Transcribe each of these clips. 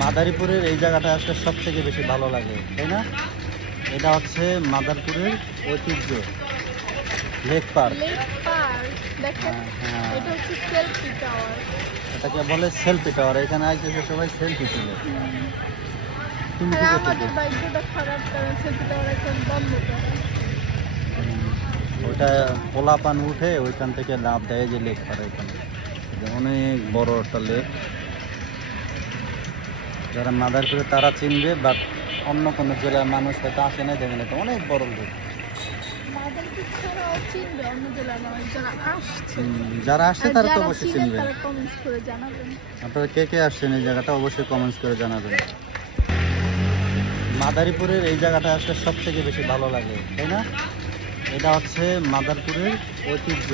মাদারীপুরের এই জায়গাটা আসলে সব থেকে বেশি ভালো লাগে, তাই না? এটা হচ্ছে মাদারীপুরের ঐতিহ্য লেক পার্ক। দেখেন, হ্যাঁ, এটা হচ্ছে সেলফি টাওয়ার। এটাকে বলে সেলফি টাওয়ার। এখানে আসে সবাই সেলফি তুলে। তুমি আর কি করতে আমাদের ভাগ্যটা খারাপ, কারণ সেলফি টাওয়ার এখন বন্ধ করে। ওইটা পোলাপান উঠে ওইখান থেকে লাভ দেয় যে লেক পাড়ে। এখানে যে অনেক বড় একটা লেক। যারা মাদারীপুরে তারা চিনবে, বাট অন্য কোনো জেলার মানুষ হয়তো আসে না, দেখেন এটা অনেক বড় লেক। মাদারীপুর ছাড়াও চিনবে অন্য জেলার মানুষ যারা আসছে। যারা আসছে আর তারা তো যারা অবশ্যই চিনেন চিনবে। তারা কমেন্টস করে জানাবেন। আপনারা কে কে আসছেন এই জায়গাটা অবশ্যই কমেন্টস করে জানাবেন। মাদারীপুরের এই জায়গাটা আসলে সব থেকে বেশি ভালো লাগে, তাই না? এটা হচ্ছে মাদারীপুরের ঐতিহ্য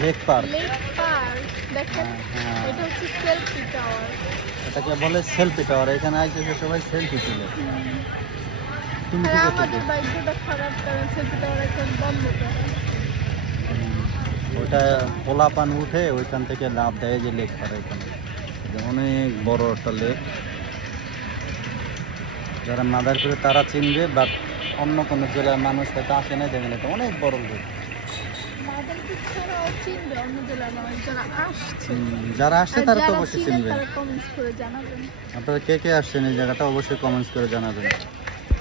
লেক পার্ক। দেখেন, হ্যাঁ, এটা হচ্ছে সেলফি টাওয়ার। এটাকে বলে সেলফি টাওয়ার। এখানে আসে সবাই সেলফি তুলে। তুমি আর কি করতে আমাদের ভাগ্যটা খারাপ, কারণ সেলফি টাওয়ার এখন বন্ধ করে। ওইটা পোলাপান উঠে ওইখান থেকে লাভ দেয় যে লেক পাড়ে। এখানে যে অনেক বড় একটা লেক। যারা মাদারীপুরে তারা চিনবে, বাট অন্য কোনো জেলার মানুষ হয়তো আসে না, দেখেন এটা অনেক বড় লেক। মাদারীপুর ছাড়াও চিনবে অন্য জেলার মানুষ যারা আসছে। যারা আসছে আর তারা তো যারা অবশ্যই চিনেন চিনবে। তারা কমেন্টস করে জানাবেন। আপনারা কে কে আসছেন এই জায়গাটা অবশ্যই কমেন্টস করে জানাবেন।